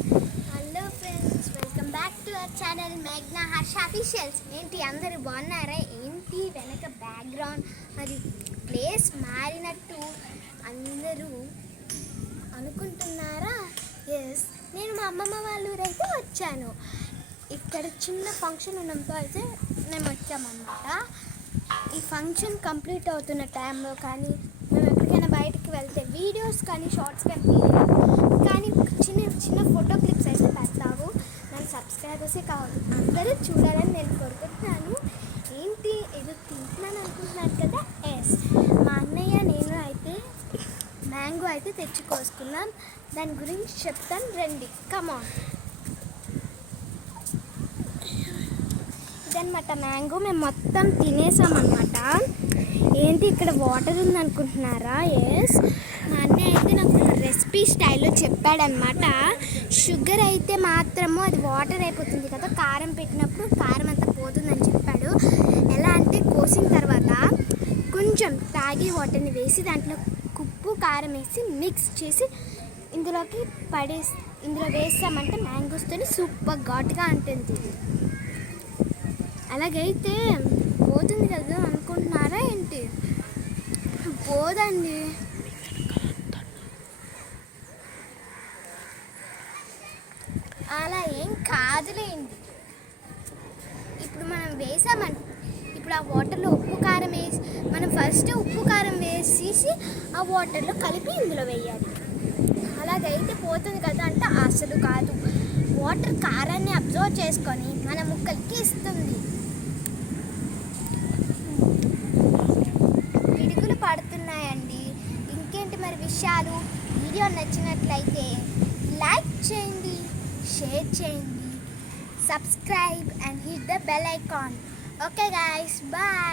Hello friends, welcome back to our channel మేఘ్నా Harsha officials. ఏంటి అందరూ బాగున్నారా? ఏంటి వెనక బ్యాక్గ్రౌండ్ అది ప్లేస్ మారినట్టు అందరూ అనుకుంటున్నారా? ఎస్, నేను మా అమ్మమ్మ వాళ్ళ ఊరైతే వచ్చాను. ఇక్కడ చిన్న ఫంక్షన్ ఉండడంతో అయితే మేము వచ్చామన్నమాట. ఈ ఫంక్షన్ కంప్లీట్ అవుతున్న టైంలో కానీ మేము ఎక్కడికైనా బయటికి వెళ్తే వీడియోస్ కానీ షార్ట్స్ కానీ చిన్న చిన్న ఫోటో క్లిప్స్ అయితే పెడతావు. నాకు సబ్స్క్రైబర్సే కావాలి, అందరూ చూడాలని నేను కోరుకుంటున్నాను. ఏంటి ఏదో తింటున్నాను అనుకుంటున్నాను కదా? ఎస్, మా అన్నయ్య నేను అయితే మ్యాంగో అయితే తెచ్చుకోసుకున్నాం. దాని గురించి చెప్తాను, రండి, కమాన్. ఇదన్నమాట మ్యాంగో. మేము మొత్తం తినేసామన్నమాట. ఏంటి ఇక్కడ వాటర్ ఉందనుకుంటున్నారా? ఎస్, మా అన్నయ్య అయితే నాకు రెసిపీ స్టైల్లో చెప్పాడనమాట. షుగర్ అయితే మాత్రము అది వాటర్ అయిపోతుంది కదా, కారం పెట్టినప్పుడు కారం అంతా పోతుందని చెప్పాడు. ఎలా అంటే కోసిన తర్వాత కొంచెం తాగి వాటర్ని వేసి దాంట్లో ఉప్పు కారం వేసి మిక్స్ చేసి ఇందులో వేసామంటే మ్యాంగోస్తో సూపర్ ఘాటుగా ఉంటుంది. అలాగైతే పోతుంది కదా అనుకుంటున్నారా ఏంటి? పోదండి. అలా ఏం కాదులేండి. ఇప్పుడు మనం వేసామంటే ఇప్పుడు ఆ వాటర్లో ఉప్పు కారం వేసి మనం ఫస్ట్ ఉప్పు కారం వేసేసి ఆ వాటర్లో కలిపి ఇందులో వేయాలి. అలాగైతే పోతుంది కదా అంటే అసలు కాదు. వాటర్ కారాన్ని అబ్జర్వ్ చేసుకొని మన ముక్కలకి ఇస్తుంది. పిడుగులు పడుతున్నాయండి. ఇంకేంటి మరి విషయాలు? వీడియో నచ్చినట్లయితే లైక్ చేయండి, షేర్ చేయండి, subscribe and hit the bell icon. Okay guys, bye.